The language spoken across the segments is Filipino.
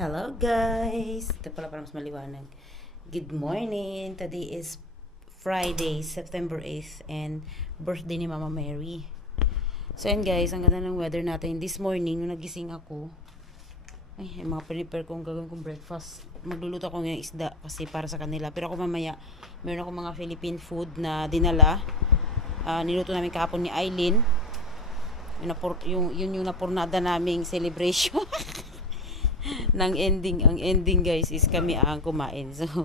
Hello guys! Ito pala para mas maliwanag. Good morning! Today is Friday, September 8th and birthday ni Mama Mary. So yun guys, ang ganda ng weather natin. This morning, nung nagising ako, ay, mga prepare kong gagawin kong breakfast. Magluluto ako ng isda kasi para sa kanila. Pero ako mamaya, meron ako mga Philippine food na dinala. Niluto namin kahapon ni Eileen. Yung napurnada naming celebration. Ang ending guys is kami ang kumain. So,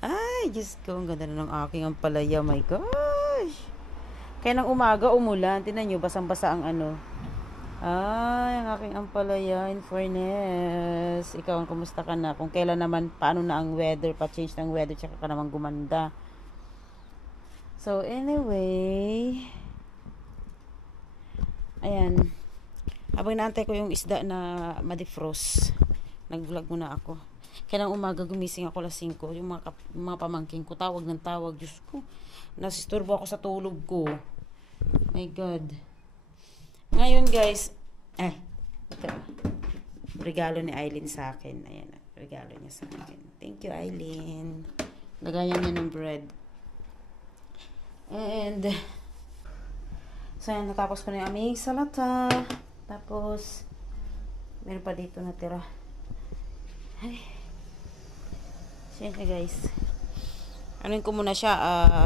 ay, Diyos ko, ang ganda na ng aking ampalaya, my gosh. Kaya nang umaga, umulan. Tingnan nyo, basang-basa ang ano. Ay, ang aking ampalaya, in fairness. Ikaw, kumusta ka na? Kung kailan naman, paano na ang weather, pa-change ng weather, tsaka ka naman gumanda. So, anyway, ayan. Habang naantay ko yung isda na ma-defrost, nag-vlog muna ako. Kaya nang umaga gumising ako alas 5, yung mga pamangking ko, tawag ng tawag. Diyos ko, nasisturbo ako sa tulog ko. My God. Ngayon guys, ito. Regalo ni Eileen sa akin. Ayan, regalo niya sa akin. Thank you, Eileen. Lagayan niya ng bread. And, so yan, natapos ko na yung aming salata. Tapos, meron pa dito natira. Ay. Siyempre guys. Anuin ko muna siya,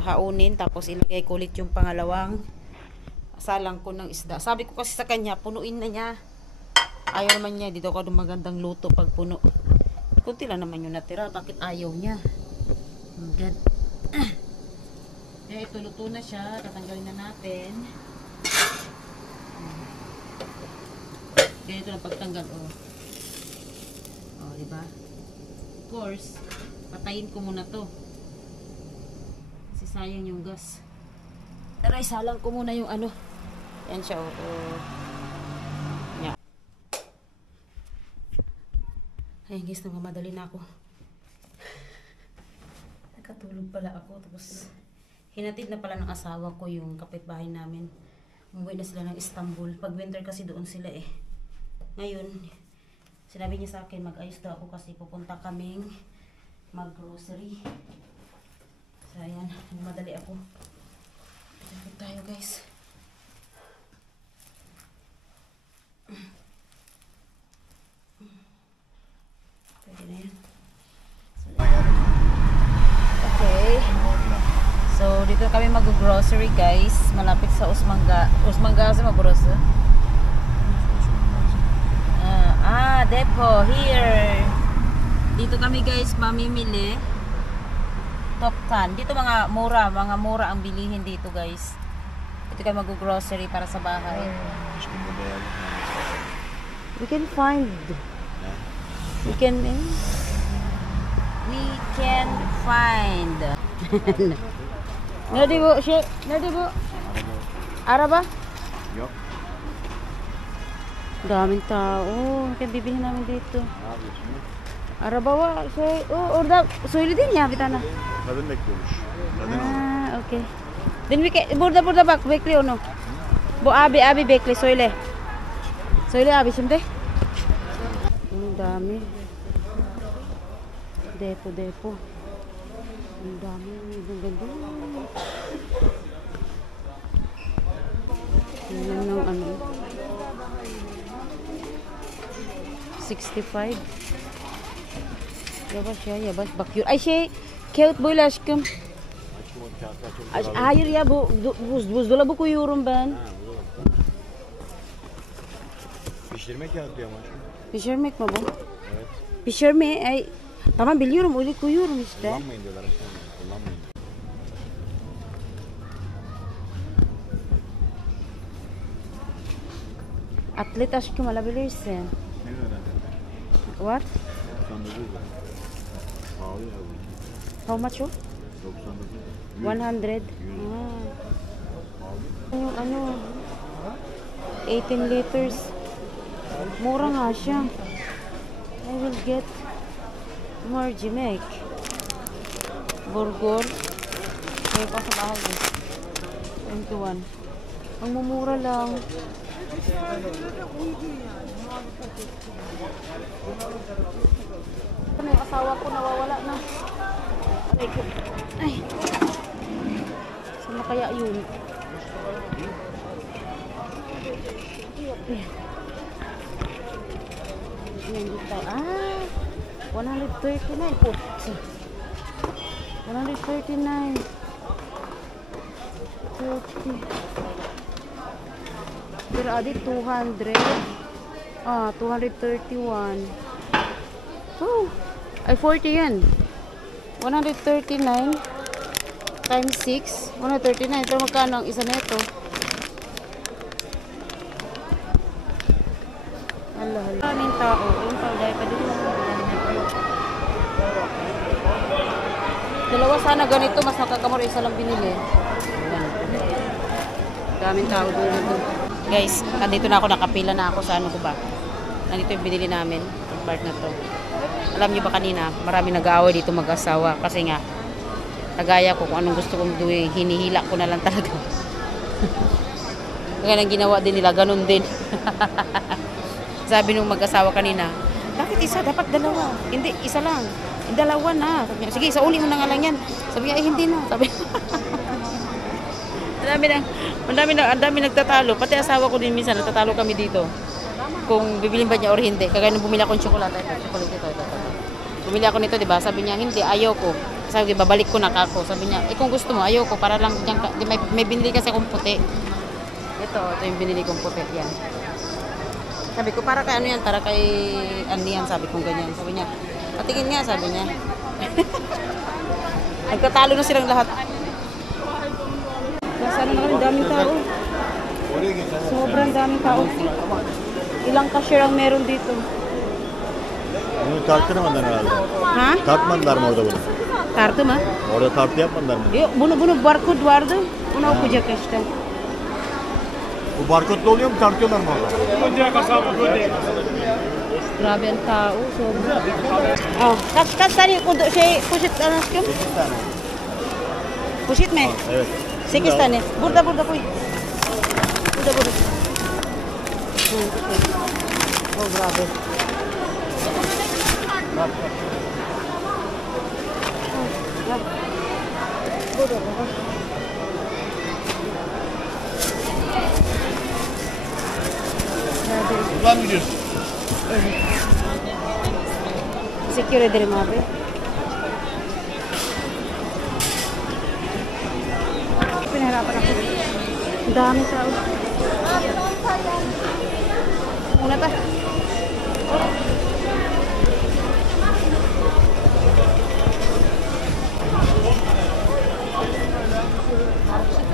haunin. Tapos ilagay ko ulit yung pangalawang salang ko ng isda. Sabi ko kasi sa kanya, punuin na niya. Ayaw naman niya. Dito ako magandang luto pag puno. Kunti lang naman yung natira. Bakit ayaw niya? Oh God. Kaya ito, luto na siya. Tatanggalin na natin. Ganito na pagtanggal, diba? Of course, patayin ko muna to. Kasi sayang yung gas. Tara, isalang ko muna yung ano. Yan siya, Yan. Ay, guys, nagmamadali na ako. Nakatulog pala ako. Tapos, hinatid na pala ng asawa ko yung kapitbahay namin. Umuwi na sila ng Istanbul. Pag winter kasi doon sila Ngayon, sinabi niya sa akin, mag-ayos daw ako kasi pupunta kaming mag-grocery. So, ayan, madali ako. Tapos tayo, guys. Pwede na yan. So, okay. So, dito kami mag-grocery, guys. Malapit sa Usmanga. Usmanga kasi mag-grocery. Depo, here. Dito kami guys mamimili. Top 10. Dito mga mura ang bilihin dito guys. Dito kami mag-grocery para sa bahay. We can find. We can find. Nadi bu, nadi bu. Araba? Yok. Daming tao. Kaya bibilhin namin dito. Arabawa. Orada söyledi ya bir tane. Kadın bekliyormuş. Okay. Burada bak bekliyor onu. Bu abi bekle söyle. Söyle abi şimdi. Ang dami. Depo. Ang dami. Ang ganda. Yan ng ano. 65. Yavaş bakıyor. Ay kağıt böyle aşkım. Hayır ya bu buzdolabı koyuyorum ben. Pişirme kağıt diyor ama. Pişirmek mi bu? Evet. Pişirme. Tamam biliyorum öyle koyuyorum işte. Kullanmayın diyorlar aşkım. Kullanmayın. Atlet aşkım alabilirsin. Ne kadar? What? 99 lira. Pahalı ya bu. How much o? 99. 100. Yung ano 18 liters. Mura nga siya. I will get mercimek. Burger. May pa sa bahay. 21. Ang mumura lang. asawa ko nawawala na. Aray ko. Ay. Sama kaya yun? Ah, 139 po. 139. 40. Pero adi 200. Ah, 231. Oh, ay 40 yan. 139 times 6. 139. Pero magkano ang isa nito? Hala, hala. Maraming tao. Yung tao dahil pa dito. Dalawa sana ganito. Mas nakakamor. Isa lang binili. Daming tao doon. Guys, andito na ako. Nakapila na ako sa ano ko ba. Nandito yung binili namin. Yung part na to. Alam niyo ba kanina, marami nag-aaway dito mag-asawa. Kasi nga, nagaya ko kung anong gusto kong gawin. Hinihila ko na lang talaga. Kaya nang ginawa din nila, ganun din. Sabi nung mag-asawa kanina, bakit isa? Dapat dalawa. Hindi, isa lang. Dalawa na. Sabi niya, sige, isauli mo na nga lang yan. Sabi niya, hindi na. Sabi ang dami nagtatalo. Pati asawa ko din minsan, nagtatalo kami dito. Kung bibilin ba niya or hindi. Kagaya nung bumili akong tsokolate. Chocolate ito. Bumili ako nito, diba? Sabi niya, hindi, ayaw ko. Sabi ko, babalik ko na kako. Sabi niya, kung gusto mo, ayaw ko. Para lang, may binili kasi akong puti. Ito yung binili kong puti. Yan. Sabi ko, para kay ano yan? Para kay Anlian, sabi kong ganyan. Sabi niya, patingin nga, sabi niya. Nagkatalo na silang lahat. Nasa ano na kami, daming tao. Sobrang daming tao. Ilang cashier ang meron dito? Bunu tartırmadan herhalde. Ha? Tartmadılar mı orada bunu? Tartı mı? Orada tartı yapmadılar mı? Yok, bunu barkod vardı. Onu okuyacak işte. Bu barkodlu oluyor mu? Tartıyorlar mı orada? Grabe ang tao. Sobra. Oh, kaç tane pusit aşkım? 8 tane. Pusit mi? Evet. 8 tane. Burada koy. Burada. Oh, grabe. Buradan mı gidiyorsun? Secure ederim abi. Pinahirapan ako. Ang dami tao. Una pa.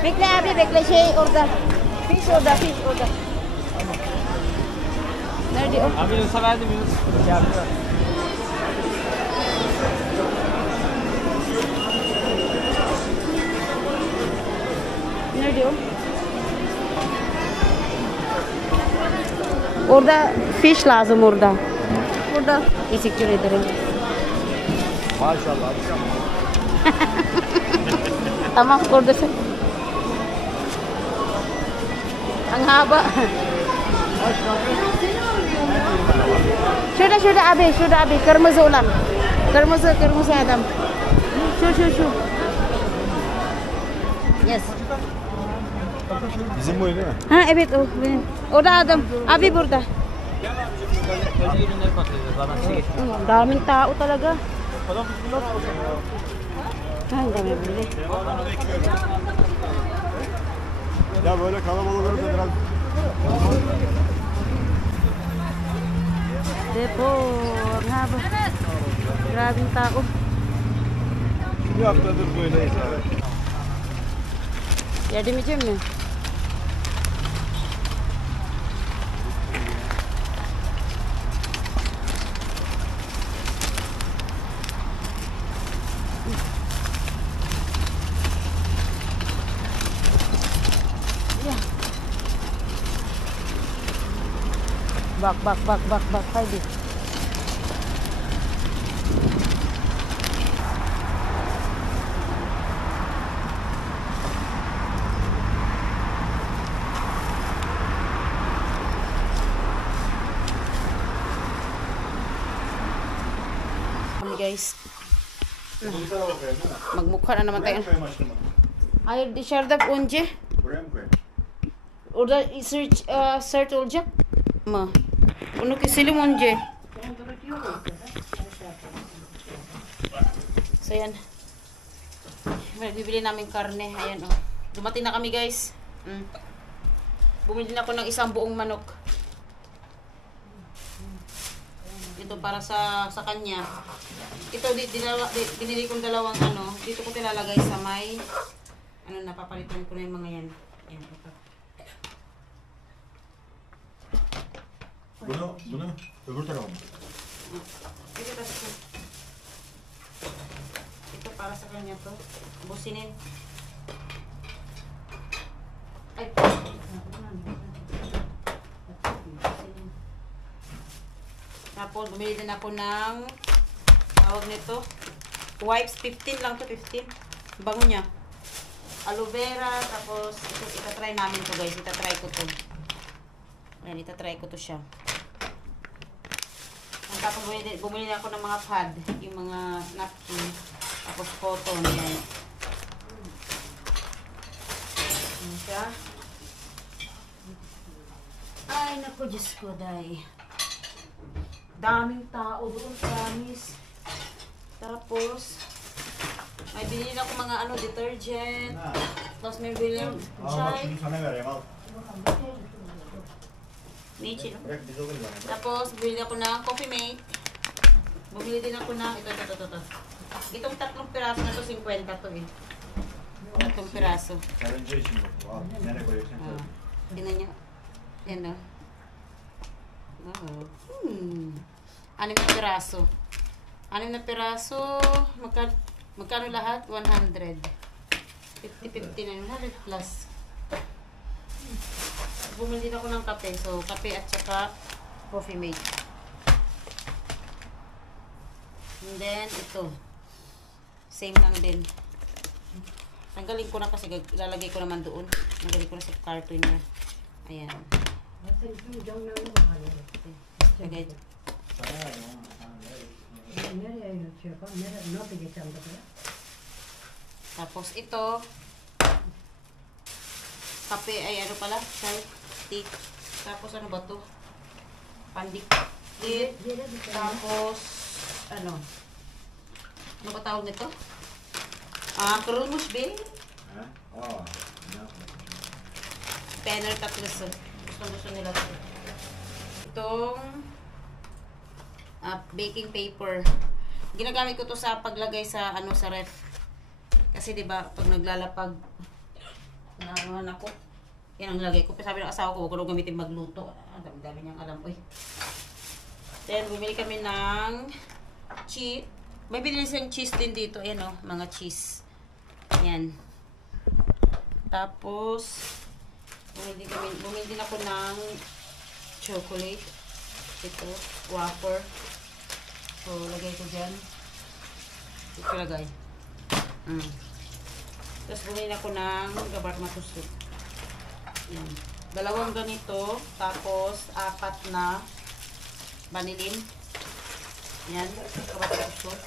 Bekle abi, bekle orada. Fiş orada. Nerede o? Abi Yunus'a verdim Yunus. Şey yapıyor. Nerede o? Orada fiş lazım orada. Burada. Teşekkür ederim. Maşallah. Tamam, oradasın. Ang haba. Şurada abi. Kırmızı olan. Kırmızı adam. Şu. Yes. Bizim bu değil mi? Ha evet o benim. O da adam. Abi burada. Öyle ürünleri kontrol bana şey geçiyor. Daming tao talaga. Ay, dami bili. Ya böyle kalabalık olursa biraz... Depo, ang haba. Grabing tao. Bir haftadır böyleyiz abi. Yardım edeceğim mi? Bak. Haydi. guys. Bunu tarafa koyalım değil mi? Magmukha na naman Buraya tayo. mı koyayım aşkım? Ay dışarıda önce. Buraya mı koyayım? Orada search olacak mı? Bunu keselim önce. So yan. Bibili namin karne. Ayan o. Dumating na kami guys. Bumili na ako ng isang buong manok. Ito para sa kanya. Ito binili kong dalawang ano. Dito ko tilalagay sa may ano, napapalitan ko na yung mga yan. Ayan, ito. Bunu öbür tarafa mı? Ito kasi ito para sa kanya to. Businin. Ay. Businin. Tapos bumili din ako ng tawag nito. Wipes 15 lang to, 15. Bango niya. Aloe vera, tapos ito itatry namin to guys. Itatry ko to. Ayan, itatry ko to siya. Tapos bumili ako ng mga pad, yung mga napkin, tapos cotton, yan. Ayan siya. Ay, naku, Diyos ko, day. Daming tao doon, promise. Tapos, may bilhin ako mga ano, detergent. Tapos may bilhin Al bak chai. şunu sana vereyim al. Michi. Bırak biz alalım bana. Tapos, bumili ako ng Coffee Mate. Bumili din ako ng, ito. Itong 3 piraso na to, 50 to eh. 3 piraso. Karınca için bu. Al. Nereye koyacaksın? Ah, tingnan nyo. Yan o. Oh. 6 na piraso. 6 na piraso. Magkano lahat? 100. 50-50 na yun. 100 plus. Bumili din ako ng kape. So, kape at saka Coffee Mate. And then, ito. Same lang din. Tanggalin ko na kasi ilalagay ko naman doon. Tanggalin ko na sa carton niya. Ayan. Lagay. Tapos ito. Kape ay ano pala? Chai. Tea. Tapos ano ba to? Pandikit. Tapos ano? Ano ba tawag nito? Kurulmush be? Ha? Aa. Ne yapalım? Penner tatlısı. Gusto nila ito. Itong baking paper. Ginagamit ko to sa paglagay sa ano sa ref. Kasi 'di ba pag naglalapag naman ako, yan ang lagay ko. Sabi ng asawa ko, huwag ko daw gamitin magluto. Dami niyang alam. Uy. Then, bumili kami ng cheese. May binili siyang cheese din dito. Ayan o, mga cheese. Ayan. Tapos, bumili din ako ng chocolate. Ito, wafer. So, lagay ko dyan. Ito lagay. Tapos bumili ako ng gabar matusok. Yan. 2 ganito. Tapos 4 na vanillin. Yan. Gabar matusok.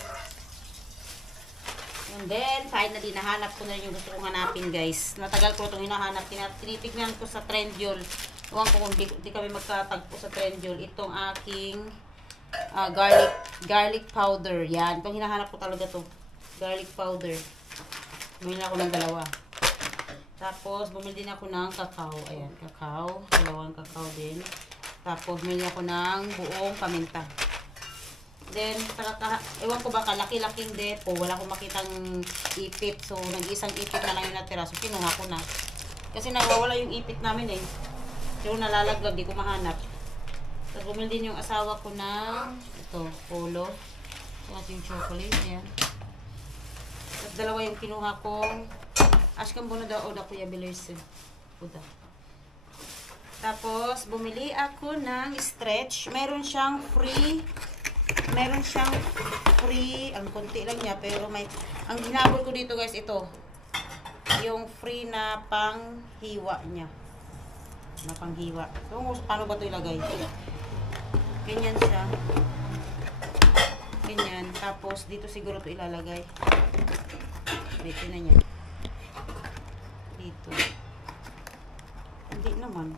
And then, finally, nahanap ko na rin yung gusto kong hanapin, guys. Matagal ko itong hinahanap. Tinitignan ko sa Trendyol. Huwag ko kung di kami magkatagpo sa Trendyol. Itong aking garlic powder. Yan. Itong hinahanap ko talaga to. Garlic powder. Bumili ako ng 2. Tapos, bumili din ako ng kakao. Ayan, kakao. 2 kakao din. Tapos, bumili ako ng buong paminta. Then, ewan ko ba, kalaki-laking depo. Wala akong makitang ipit. So, nag-isang ipit na lang yung natira. So, kinuha ko na. Kasi nawawala yung ipit namin eh. So, nalalaglag. Di ko mahanap. Tapos, bumili din yung asawa ko ng ito, polo. Ito yung chocolate. Ayan. Tapos 2 yung kinuha kong ashkan bono daw o da kuya Bilerse. Uda. Tapos bumili ako ng stretch. Meron siyang free. Ang konti lang niya pero may ang ginabol ko dito guys ito. Yung free na panghiwa niya. Na panghiwa. So paano ba 'to ilagay? Ganyan siya. Ganyan. Tapos, dito siguro to ilalagay. Dito na niya. Dito. Hindi naman.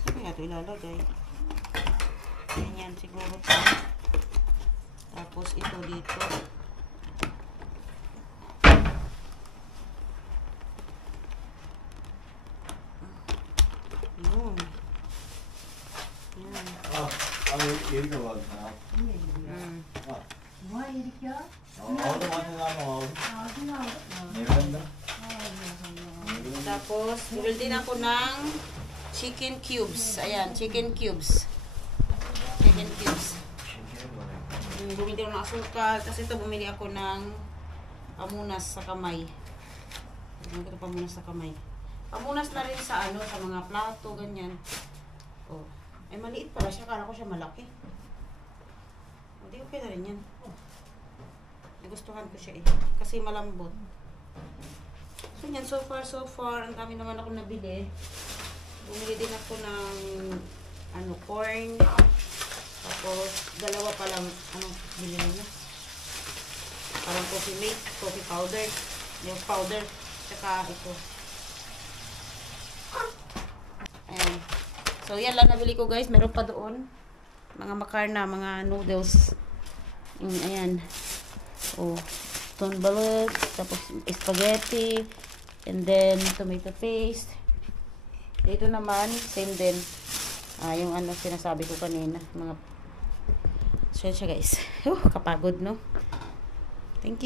Saan kaya ito ilalagay? Ganyan siguro to. Tapos, ito dito. Yun. Yan. Abi Erika vardı sana. Mm. Vay Erik ya. Aldım anne lan o aldım. Aldın aldın. Nereden de? Tapos, bibili din ako ng chicken cubes. Ayan, chicken cubes. Chicken cubes. Bumili din ako ng asukal. Tapos ito, bumili ako ng pamunas sa kamay. Bumili ko pamunas sa kamay. Pamunas na rin sa ano, sa mga plato, ganyan. Oh. Ay, maliit pala siya. Kala ko siya malaki. Hindi, okay na rin yan. Nagustuhan ko siya eh. Kasi malambot. So yan, so far, ang dami naman ako nabili. Bumili din ako ng ano, corn. Tapos, dalawa pa lang, ano, bili na. Parang coffee mate, coffee powder. Yung powder. Tsaka ito. Ayan. So, yan lang nabili ko guys. Meron pa doon. Mga makarna, mga noodles. Ayan. Oh. Stone balls. Tapos, spaghetti. And then, tomato paste. Dito naman, same din. Yung ano, sinasabi ko kanina. Mga... So, yan siya guys. Kapagod, no? Thank you.